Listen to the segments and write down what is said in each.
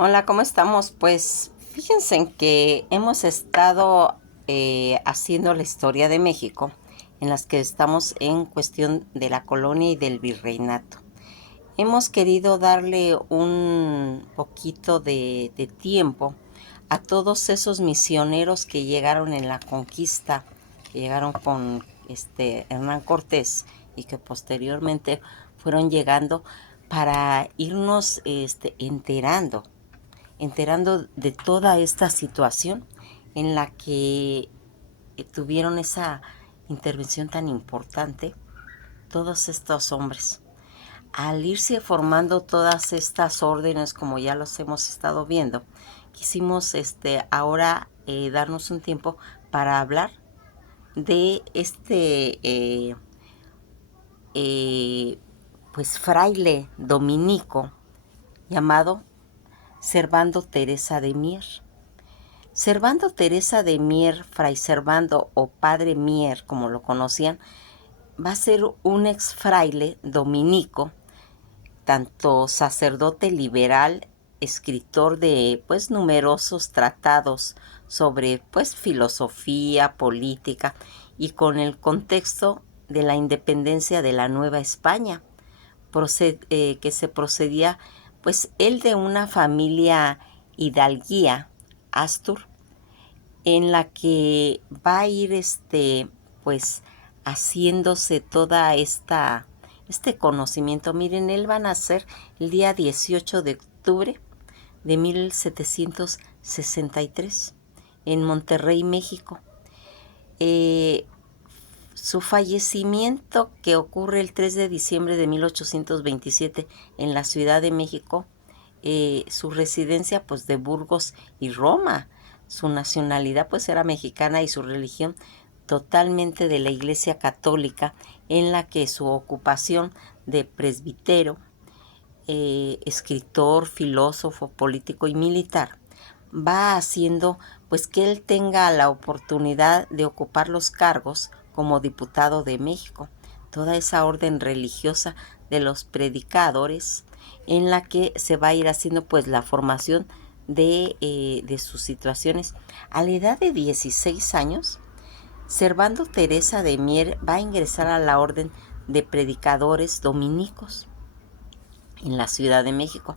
Hola, ¿cómo estamos? Pues fíjense en que hemos estado haciendo la historia de México, en las que estamos en cuestión de la colonia y del virreinato. Hemos querido darle un poquito de tiempo a todos esos misioneros que llegaron en la conquista, que llegaron con Hernán Cortés y que posteriormente fueron llegando para irnos enterando de toda esta situación en la que tuvieron esa intervención tan importante todos estos hombres. Al irse formando todas estas órdenes, como ya los hemos estado viendo, quisimos ahora darnos un tiempo para hablar de eh, pues fraile dominico llamado Servando Teresa de Mier. Servando Teresa de Mier, Fray Servando o Padre Mier, como lo conocían, va a ser un ex fraile dominico, tanto sacerdote liberal, escritor de pues numerosos tratados sobre pues filosofía, política y con el contexto de la independencia de la Nueva España, que se procedía pues él de una familia hidalguía, Astur, en la que va a ir pues haciéndose toda este conocimiento. Miren, él va a nacer el día 18 de octubre de 1763 en Monterrey, México. Eh, Su fallecimiento, que ocurre el 3 de diciembre de 1827 en la Ciudad de México, su residencia pues de Burgos y Roma, su nacionalidad pues era mexicana y su religión totalmente de la Iglesia Católica, en la que su ocupación de presbítero, escritor, filósofo, político y militar va haciendo pues que él tenga la oportunidad de ocupar los cargos como diputado de México, toda esa orden religiosa de los predicadores, en la que se va a ir haciendo pues la formación de sus situaciones. A la edad de 16 años, Servando Teresa de Mier va a ingresar a la orden de predicadores dominicos en la Ciudad de México.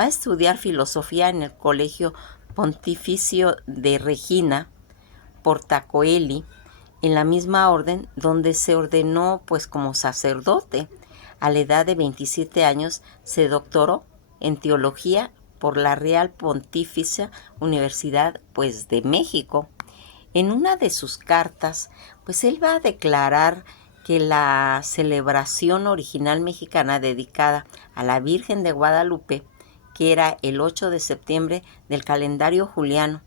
Va a estudiar filosofía en el Colegio Pontificio de Regina Portacoeli, en la misma orden donde se ordenó pues como sacerdote. A la edad de 27 años se doctoró en teología por la Real Pontificia Universidad pues de México. En una de sus cartas, pues él va a declarar que la celebración original mexicana dedicada a la Virgen de Guadalupe, que era el 8 de septiembre del calendario juliano,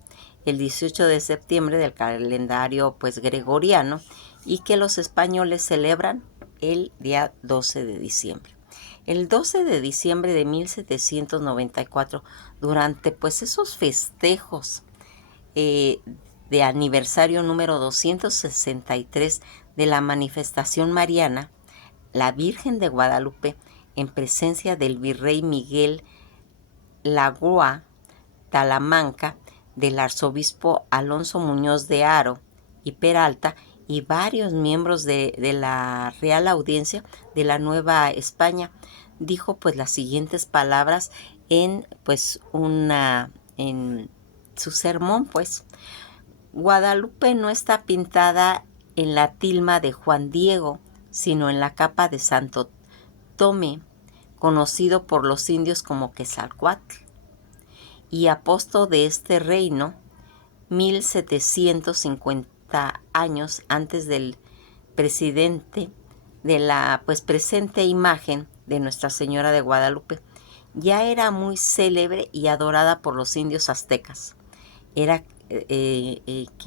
el 18 de septiembre del calendario pues gregoriano, y que los españoles celebran el día 12 de diciembre. El 12 de diciembre de 1794, durante pues esos festejos eh, de aniversario número 263 de la manifestación mariana, la Virgen de Guadalupe, en presencia del virrey Miguel Lagoa Talamanca, del arzobispo Alonso Muñoz de Haro y Peralta y varios miembros de la Real Audiencia de la Nueva España, dijo pues las siguientes palabras en pues en su sermón. Pues Guadalupe no está pintada en la tilma de Juan Diego, sino en la capa de Santo Tomé, conocido por los indios como Quetzalcoatl, y apóstol de este reino 1750 años antes del presidente de la pues presente imagen de Nuestra Señora de Guadalupe. Ya era muy célebre y adorada por los indios aztecas. Que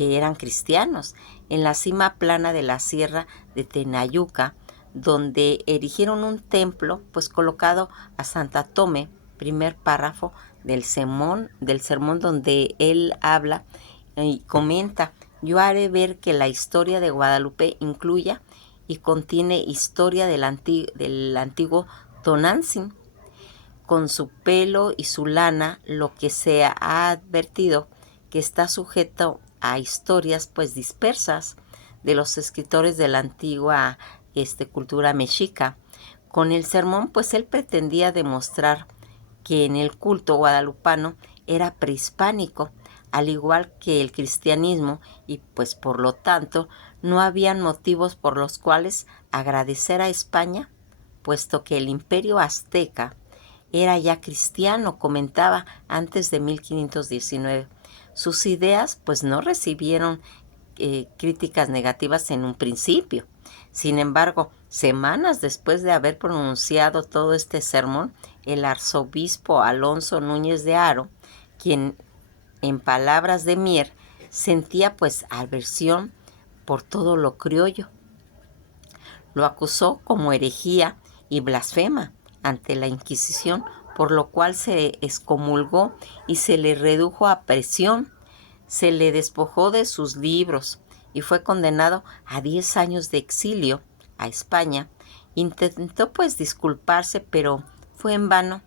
eran cristianos, en la cima plana de la sierra de Tenayuca, donde erigieron un templo, pues colocado a Santa Tome, primer párrafo del sermón donde él habla y comenta: yo haré ver que la historia de Guadalupe incluya y contiene historia del antiguo Tonantzin, con su pelo y su lana, lo que se ha advertido que está sujeto a historias pues dispersas de los escritores de la antigua cultura mexica. Con el sermón pues él pretendía demostrar que en el culto guadalupano era prehispánico, al igual que el cristianismo, y pues por lo tanto no habían motivos por los cuales agradecer a España, puesto que el imperio azteca era ya cristiano, comentaba, antes de 1519. Sus ideas pues no recibieron críticas negativas en un principio. Sin embargo, semanas después de haber pronunciado todo este sermón, el arzobispo Alonso Núñez de Haro, quien en palabras de Mier sentía pues aversión por todo lo criollo, lo acusó como herejía y blasfema ante la Inquisición, por lo cual se excomulgó y se le redujo a prisión. Se le despojó de sus libros y fue condenado a 10 años de exilio a España. Intentó pues disculparse, pero fue en vano,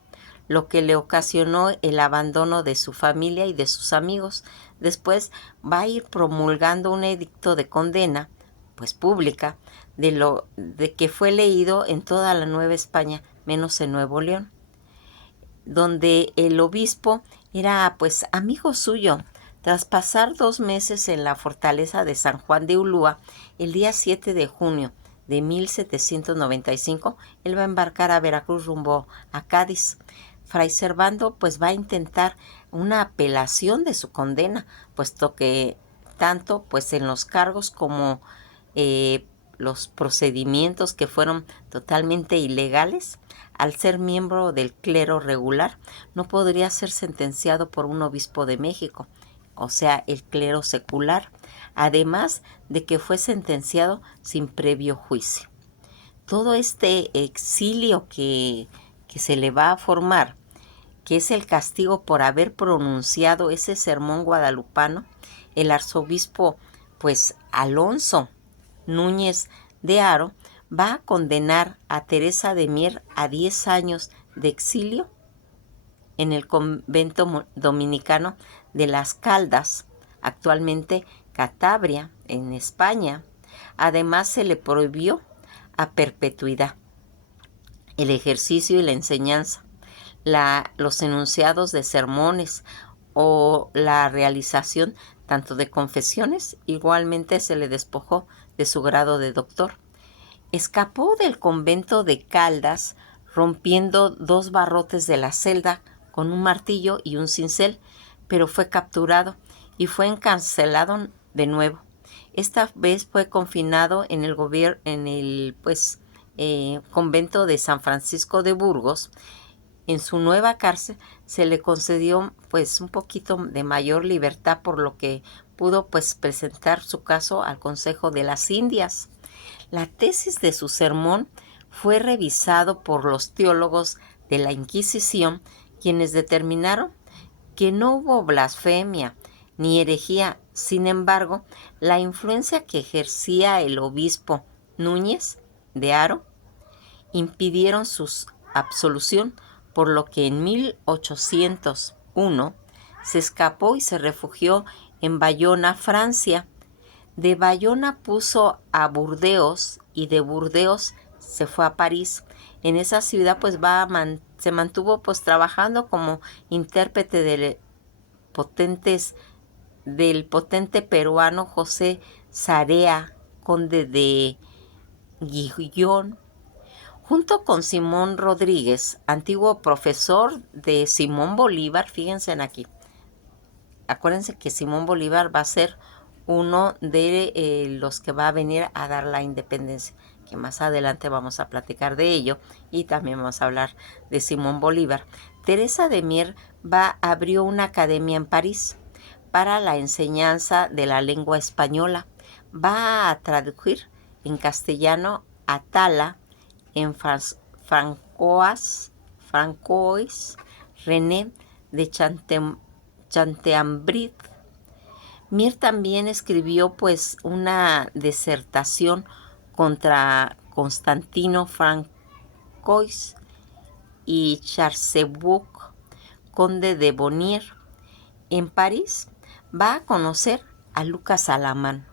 lo que le ocasionó el abandono de su familia y de sus amigos. Después va a ir promulgando un edicto de condena, pues pública, de que fue leído en toda la Nueva España, menos en Nuevo León, donde el obispo era pues amigo suyo. Tras pasar 2 meses en la fortaleza de San Juan de Ulúa, el día 7 de junio de 1795, él va a embarcar a Veracruz rumbo a Cádiz. Fray Servando pues va a intentar una apelación de su condena, puesto que tanto pues en los cargos como los procedimientos que fueron totalmente ilegales, al ser miembro del clero regular, no podría ser sentenciado por un obispo de México, o sea, el clero secular, además de que fue sentenciado sin previo juicio. Todo este exilio que se le va a formar, que es el castigo por haber pronunciado ese sermón guadalupano, el arzobispo, pues Alonso Núñez de Haro, va a condenar a Teresa de Mier a 10 años de exilio en el convento dominicano de Las Caldas, actualmente Cantabria, en España. Además, se le prohibió a perpetuidad el ejercicio y la enseñanza, los enunciados de sermones o la realización tanto de confesiones. Igualmente se le despojó de su grado de doctor. Escapó del convento de Caldas rompiendo 2 barrotes de la celda con un martillo y un cincel, pero fue capturado y fue encarcelado de nuevo. Esta vez fue confinado en el convento de San Francisco de Burgos. En su nueva cárcel se le concedió pues un poquito de mayor libertad, por lo que pudo pues presentar su caso al Consejo de las Indias. La tesis de su sermón fue revisado por los teólogos de la Inquisición, quienes determinaron que no hubo blasfemia ni herejía. Sin embargo, la influencia que ejercía el obispo Núñez de Haro impidieron su absolución, por lo que en 1801 se escapó y se refugió en Bayona, Francia. De Bayona puso a Burdeos y de Burdeos se fue a París. En esa ciudad pues se mantuvo pues trabajando como intérprete del potente peruano José Sarea, conde de Guillón, junto con Simón Rodríguez, antiguo profesor de Simón Bolívar. Fíjense en aquí. Acuérdense que Simón Bolívar va a ser uno de los que va a venir a dar la independencia, que más adelante vamos a platicar de ello, y también vamos a hablar de Simón Bolívar. Teresa de Mier abrió una academia en París para la enseñanza de la lengua española. Va a traducir en castellano a Tala, en Francois, René de Chanteambrit. Mier también escribió pues una disertación contra Constantino Francois y Charcebourg, conde de Bonnier. En París va a conocer a Lucas Alamán,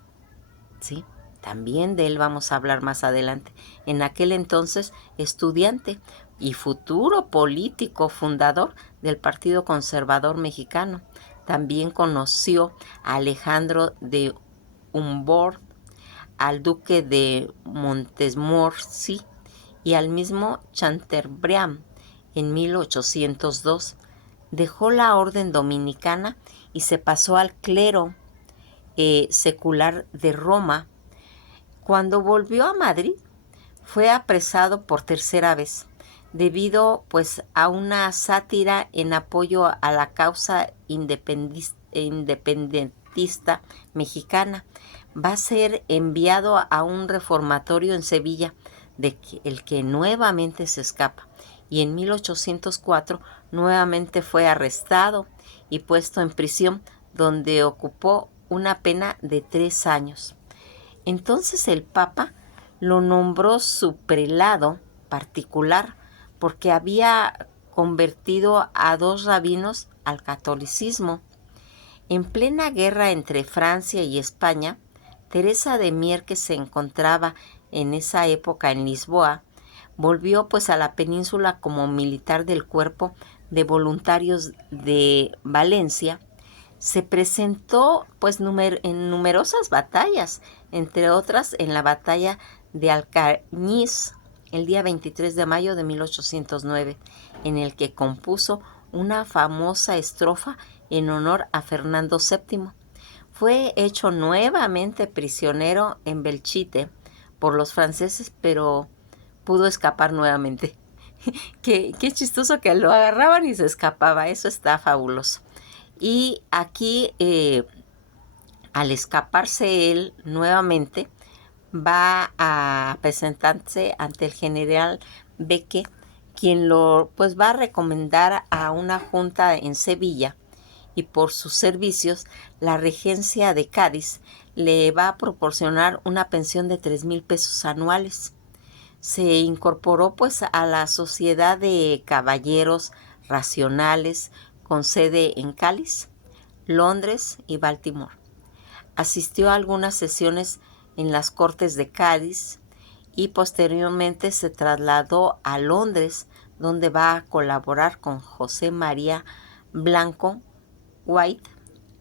¿sí? También de él vamos a hablar más adelante. En aquel entonces estudiante y futuro político fundador del Partido Conservador Mexicano. También conoció a Alejandro de Humboldt, al duque de Montmorency y al mismo Chateaubriand en 1802. Dejó la orden dominicana y se pasó al clero secular de Roma. Cuando volvió a Madrid, fue apresado por tercera vez, debido pues a una sátira en apoyo a la causa independentista mexicana. Va a ser enviado a un reformatorio en Sevilla, el que nuevamente se escapa. Y en 1804 nuevamente fue arrestado y puesto en prisión, donde ocupó una pena de 3 años. Entonces el Papa lo nombró su prelado particular porque había convertido a 2 rabinos al catolicismo. En plena guerra entre Francia y España, Teresa de Mier, que se encontraba en esa época en Lisboa, volvió pues a la península como militar del Cuerpo de Voluntarios de Valencia. Se presentó pues en numerosas batallas, entre otras en la batalla de Alcañiz el día 23 de mayo de 1809, en el que compuso una famosa estrofa en honor a Fernando VII. Fue hecho nuevamente prisionero en Belchite por los franceses, pero pudo escapar nuevamente. Qué chistoso que lo agarraban y se escapaba, eso está fabuloso. Y aquí, al escaparse él nuevamente, va a presentarse ante el general Beque, quien lo pues va a recomendar a una junta en Sevilla, y por sus servicios la regencia de Cádiz le va a proporcionar una pensión de 3,000 pesos anuales. Se incorporó pues a la Sociedad de Caballeros Racionales con sede en Cádiz, Londres y Baltimore. Asistió a algunas sesiones en las Cortes de Cádiz y posteriormente se trasladó a Londres, donde va a colaborar con José María Blanco White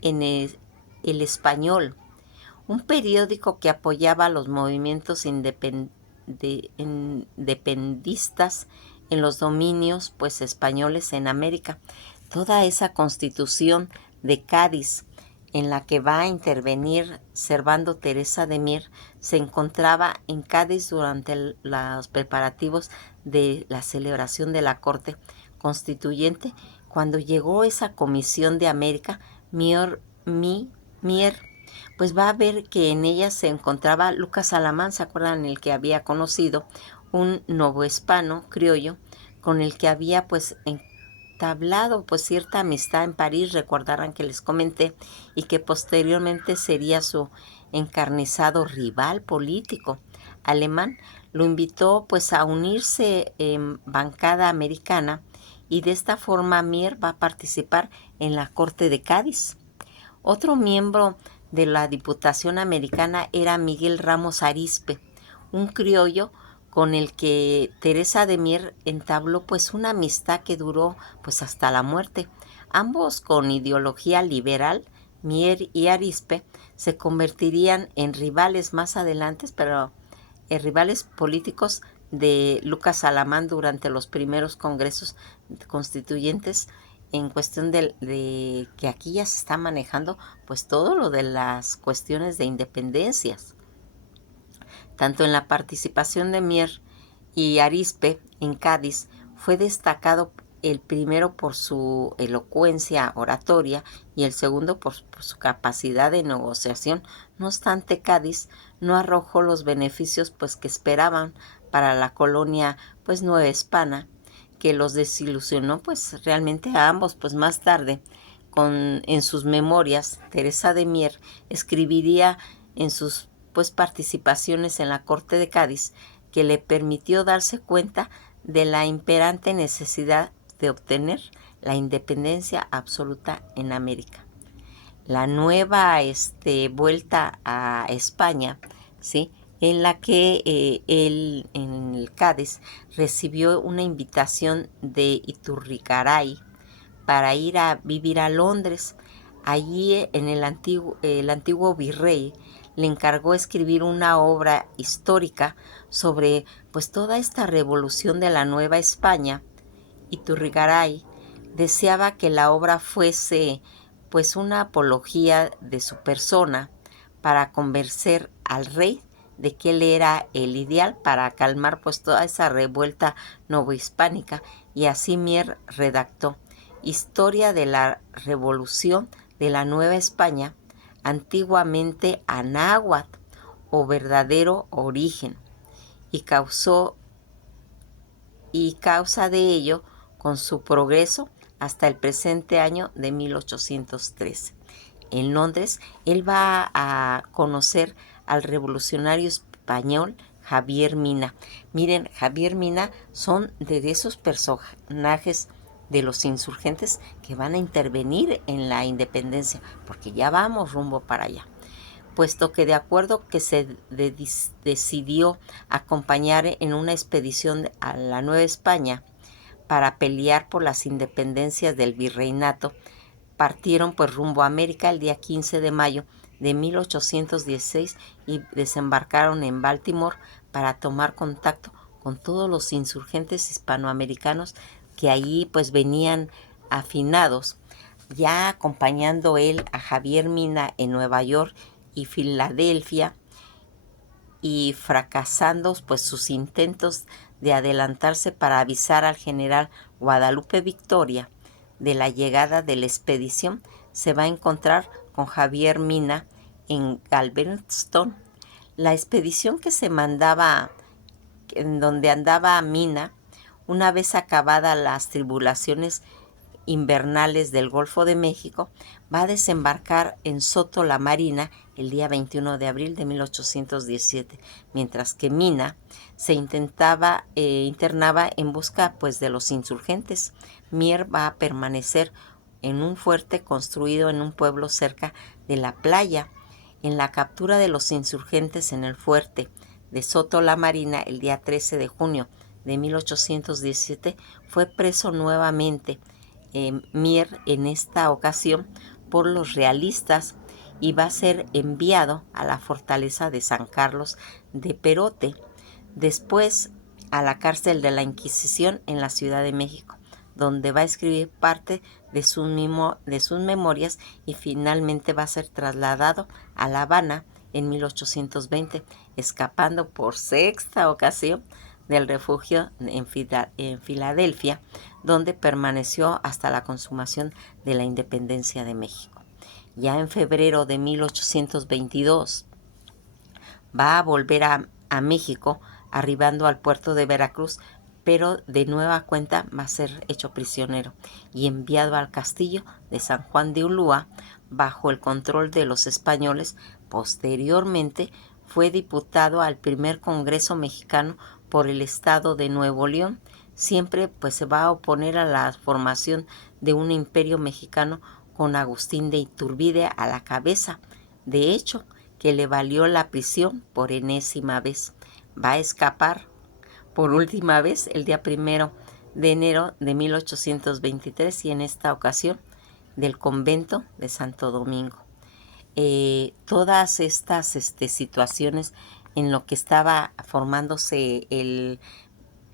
en el Español, un periódico que apoyaba los movimientos independistas en los dominios pues españoles en América. Toda esa constitución de Cádiz en la que va a intervenir Servando Teresa de Mier se encontraba en Cádiz durante los preparativos de la celebración de la Corte Constituyente. Cuando llegó esa comisión de América, Mier pues va a ver que en ella se encontraba Lucas Alamán, ¿se acuerdan? El que había conocido, un novohispano criollo con el que había pues entablado pues cierta amistad en París, recordarán que les comenté, y que posteriormente sería su encarnizado rival político. Alemán lo invitó pues a unirse en bancada americana, y de esta forma Mier va a participar en la Corte de Cádiz. Otro miembro de la Diputación Americana era Miguel Ramos Arizpe, un criollo con el que Teresa de Mier entabló pues una amistad que duró pues hasta la muerte. Ambos con ideología liberal, Mier y Arizpe se convertirían en rivales más adelante, pero rivales políticos de Lucas Alamán durante los primeros congresos constituyentes, en cuestión de que aquí ya se está manejando pues todo lo de las cuestiones de independencias. Tanto en la participación de Mier y Arizpe en Cádiz fue destacado el primero por su elocuencia oratoria y el segundo por su capacidad de negociación. No obstante, Cádiz no arrojó los beneficios pues que esperaban para la colonia pues Nueva Hispana, que los desilusionó pues realmente a ambos. Pues más tarde, en sus memorias, Teresa de Mier escribiría en sus pues participaciones en la Corte de Cádiz que le permitió darse cuenta de la imperante necesidad de obtener la independencia absoluta en América. La nueva vuelta a España, ¿sí?, en la que él en el Cádiz recibió una invitación de Iturrigaray para ir a vivir a Londres. Allí en el antiguo virrey le encargó escribir una obra histórica sobre pues toda esta revolución de la Nueva España. Iturrigaray deseaba que la obra fuese pues una apología de su persona para convencer al rey de que él era el ideal para calmar pues toda esa revuelta novohispánica, y así Mier redactó Historia de la Revolución de la Nueva España, antiguamente Anáhuac o verdadero origen, y causa de ello con su progreso hasta el presente año de 1813. En Londres, él va a conocer al revolucionario español Javier Mina. Miren, Javier Mina son de esos personajes de los insurgentes que van a intervenir en la independencia, porque ya vamos rumbo para allá, puesto que de acuerdo que se decidió acompañar en una expedición a la Nueva España para pelear por las independencias del virreinato, partieron pues rumbo a América el día 15 de mayo de 1816 y desembarcaron en Baltimore para tomar contacto con todos los insurgentes hispanoamericanos que allí pues venían afinados, ya acompañando él a Javier Mina en Nueva York y Filadelfia, y fracasando pues sus intentos de adelantarse para avisar al general Guadalupe Victoria de la llegada de la expedición, se va a encontrar con Javier Mina en Galveston. La expedición que se mandaba, en donde andaba Mina, una vez acabadas las tribulaciones invernales del Golfo de México, va a desembarcar en Soto la Marina el día 21 de abril de 1817, mientras que Mina se internaba en busca pues de los insurgentes. Mier va a permanecer en un fuerte construido en un pueblo cerca de la playa. En la captura de los insurgentes en el fuerte de Soto la Marina el día 13 de junio de 1817, fue preso nuevamente Mier en esta ocasión por los realistas, y va a ser enviado a la fortaleza de San Carlos de Perote, después a la cárcel de la Inquisición en la Ciudad de México, donde va a escribir parte de sus memorias, y finalmente va a ser trasladado a La Habana en 1820, escapando por sexta ocasión del refugio en Filadelfia, donde permaneció hasta la consumación de la independencia de México. Ya en febrero de 1822 va a volver a México, arribando al puerto de Veracruz, pero de nueva cuenta va a ser hecho prisionero y enviado al castillo de San Juan de Ulúa bajo el control de los españoles. Posteriormente fue diputado al primer Congreso mexicano por el estado de Nuevo León. Siempre pues se va a oponer a la formación de un imperio mexicano con Agustín de Iturbide a la cabeza, de hecho que le valió la prisión por enésima vez. Va a escapar por última vez el día 1 de enero de 1823, y en esta ocasión del convento de Santo Domingo. Todas estas situaciones en lo que estaba formándose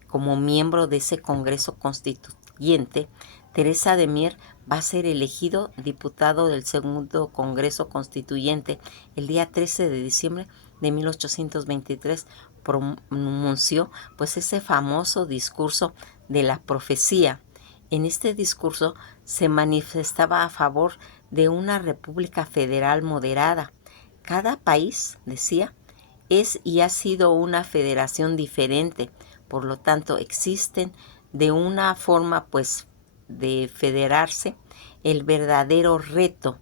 como miembro de ese Congreso Constituyente, Teresa de Mier va a ser elegido diputado del segundo Congreso Constituyente el día 13 de diciembre de 1823. Pronunció pues ese famoso discurso de la profecía. En este discurso se manifestaba a favor de una república federal moderada. Cada país, decía, es y ha sido una federación diferente, por lo tanto existen de una forma pues de federarse. El verdadero reto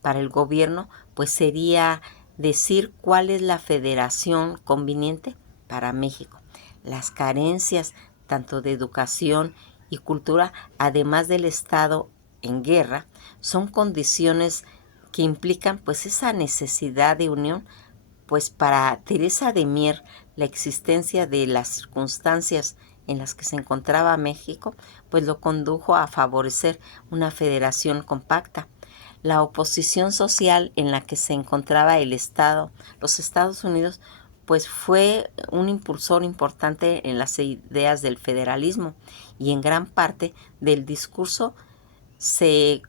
para el gobierno pues sería decir cuál es la federación conveniente para México. Las carencias tanto de educación y cultura, además del Estado en guerra, son condiciones que implican pues esa necesidad de unión. Pues para Teresa de Mier, la existencia de las circunstancias en las que se encontraba México, pues lo condujo a favorecer una federación compacta. La oposición social en la que se encontraba el Estado, los Estados Unidos, pues fue un impulsor importante en las ideas del federalismo, y en gran parte del discurso se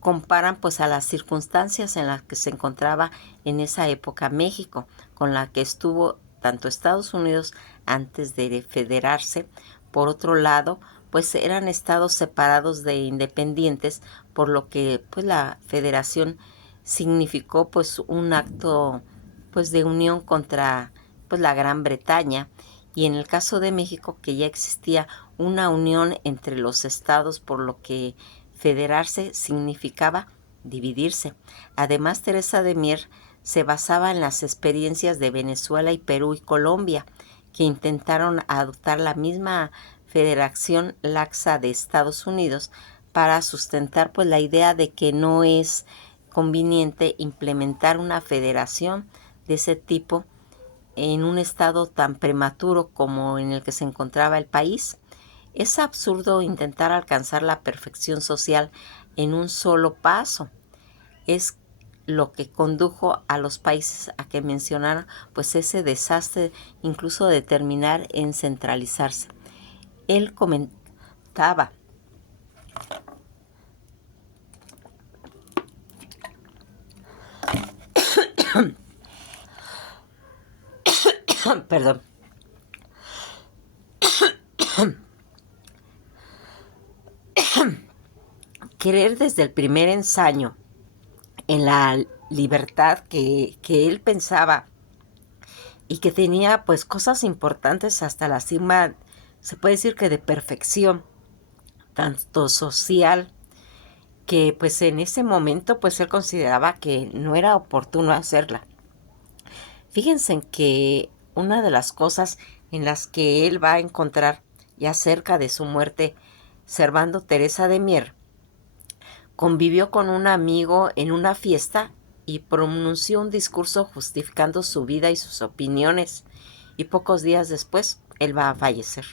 comparan pues a las circunstancias en las que se encontraba en esa época México, con la que estuvo tanto Estados Unidos antes de federarse. Por otro lado, pues eran estados separados de independientes, por lo que pues la federación significó pues un acto pues de unión contra pues la Gran Bretaña. Y en el caso de México, que ya existía una unión entre los estados, por lo que federarse significaba dividirse. Además, Teresa de Mier se basaba en las experiencias de Venezuela y Perú y Colombia, que intentaron adoptar la misma federación laxa de Estados Unidos para sustentar pues la idea de que no es conveniente implementar una federación de ese tipo en un estado tan prematuro como en el que se encontraba el país. Es absurdo intentar alcanzar la perfección social en un solo paso. Es lo que condujo a los países a que mencionaron pues ese desastre, incluso de terminar en centralizarse. Él comentaba, perdón, querer desde el primer ensayo en la libertad que él pensaba y que tenía pues cosas importantes hasta la cima, se puede decir que de perfección, tanto social, que pues en ese momento pues él consideraba que no era oportuno hacerla. Fíjense en que una de las cosas en las que él va a encontrar ya cerca de su muerte, Servando Teresa de Mier, convivió con un amigo en una fiesta y pronunció un discurso justificando su vida y sus opiniones, y pocos días después él va a fallecer.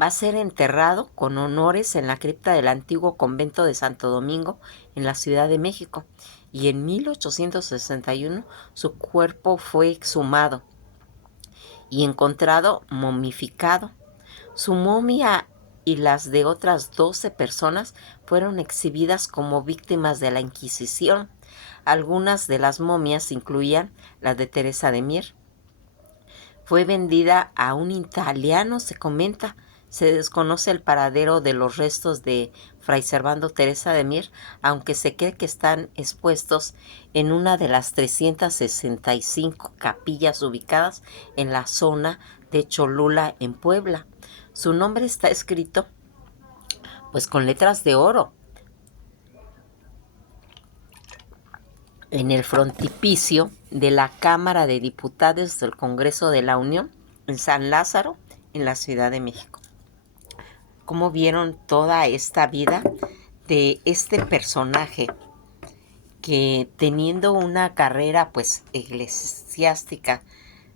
Va a ser enterrado con honores en la cripta del antiguo convento de Santo Domingo en la Ciudad de México, y en 1861 su cuerpo fue exhumado y encontrado momificado. Su momia y las de otras 12 personas fueron exhibidas como víctimas de la Inquisición. Algunas de las momias incluían la de Teresa de Mier. Fue vendida a un italiano, se comenta. Se desconoce el paradero de los restos de Fray Servando Teresa de Mier, aunque se cree que están expuestos en una de las 365 capillas ubicadas en la zona de Cholula, en Puebla. Su nombre está escrito pues con letras de oro en el frontispicio de la Cámara de Diputados del Congreso de la Unión en San Lázaro, en la Ciudad de México. ¿Cómo vieron toda esta vida de este personaje que, teniendo una carrera pues eclesiástica,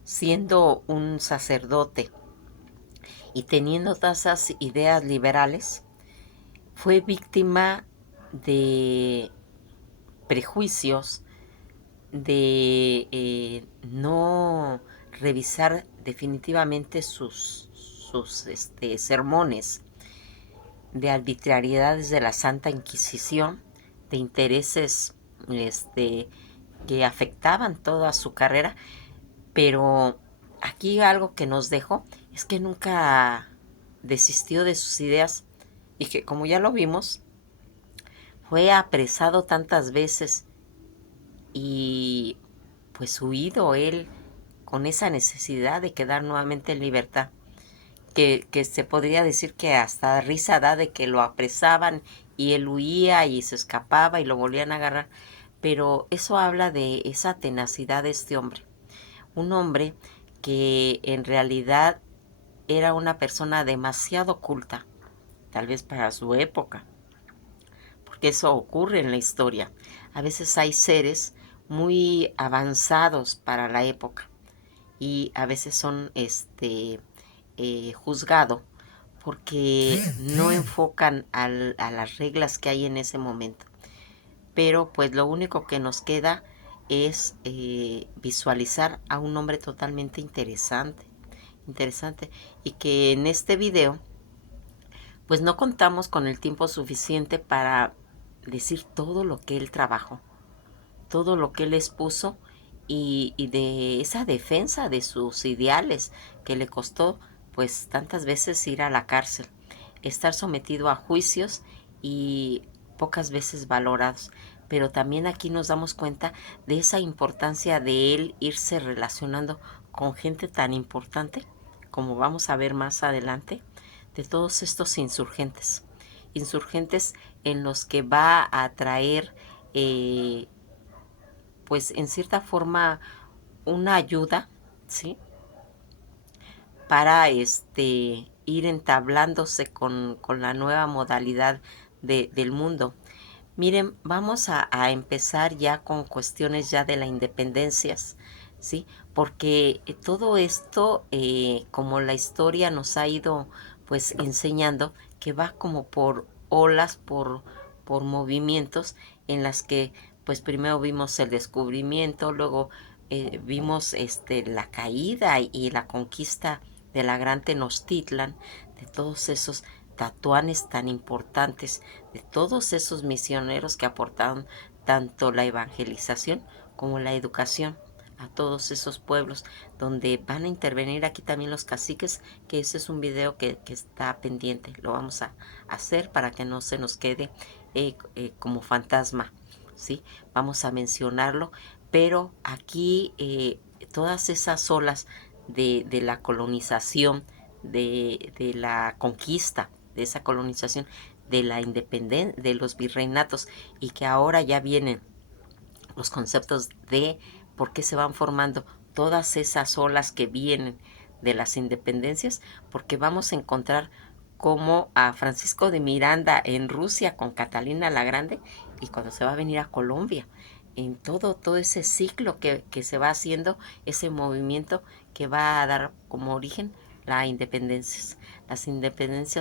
siendo un sacerdote y teniendo todas esas ideas liberales, fue víctima de prejuicios, de no revisar definitivamente sus sermones, de arbitrariedades de la Santa Inquisición, de intereses que afectaban toda su carrera. Pero aquí algo que nos dejó es que nunca desistió de sus ideas, y que, como ya lo vimos, fue apresado tantas veces y pues huido él con esa necesidad de quedar nuevamente en libertad, que se podría decir que hasta risa da de que lo apresaban y él huía y se escapaba y lo volvían a agarrar. Pero eso habla de esa tenacidad de este hombre, un hombre que en realidad era una persona demasiado culta, tal vez para su época, porque eso ocurre en la historia. A veces hay seres muy avanzados para la época y a veces son juzgados porque no enfocan a las reglas que hay en ese momento. Pero pues lo único que nos queda es visualizar a un hombre totalmente interesante, y que en este video pues no contamos con el tiempo suficiente para decir todo lo que él trabajó, todo lo que él expuso, y de esa defensa de sus ideales que le costó pues tantas veces ir a la cárcel, estar sometido a juicios y pocas veces valorados. Pero también aquí nos damos cuenta de esa importancia de él irse relacionando con gente tan importante, como vamos a ver más adelante, de todos estos insurgentes en los que va a traer pues en cierta forma una ayuda, ¿sí? Para ir entablándose con la nueva modalidad del mundo. Miren, vamos a empezar ya con cuestiones ya de la independencia, ¿sí? Porque todo esto, como la historia nos ha ido pues enseñando, que va como por olas, por movimientos en las que pues primero vimos el descubrimiento, luego vimos la caída y la conquista de la gran Tenochtitlan, de todos esos tatuanes tan importantes, de todos esos misioneros que aportaron tanto la evangelización como la educación a todos esos pueblos, donde van a intervenir aquí también los caciques, que ese es un video que está pendiente, lo vamos a hacer para que no se nos quede como fantasma, ¿sí? Vamos a mencionarlo, pero aquí todas esas olas de la colonización, de la conquista, de esa colonización, de la independencia, de los virreinatos, y que ahora ya vienen los conceptos de por qué se van formando todas esas olas que vienen de las independencias, porque vamos a encontrar como a Francisco de Miranda en Rusia con Catalina la Grande, y cuando se va a venir a Colombia, en todo ese ciclo que se va haciendo, ese movimiento que va a dar como origen las independencias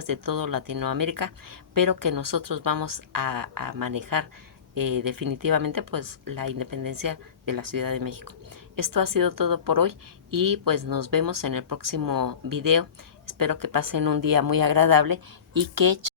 de toda Latinoamérica, pero que nosotros vamos a manejar definitivamente pues la independencia de la Ciudad de México. Esto ha sido todo por hoy y pues nos vemos en el próximo video. Espero que pasen un día muy agradable y que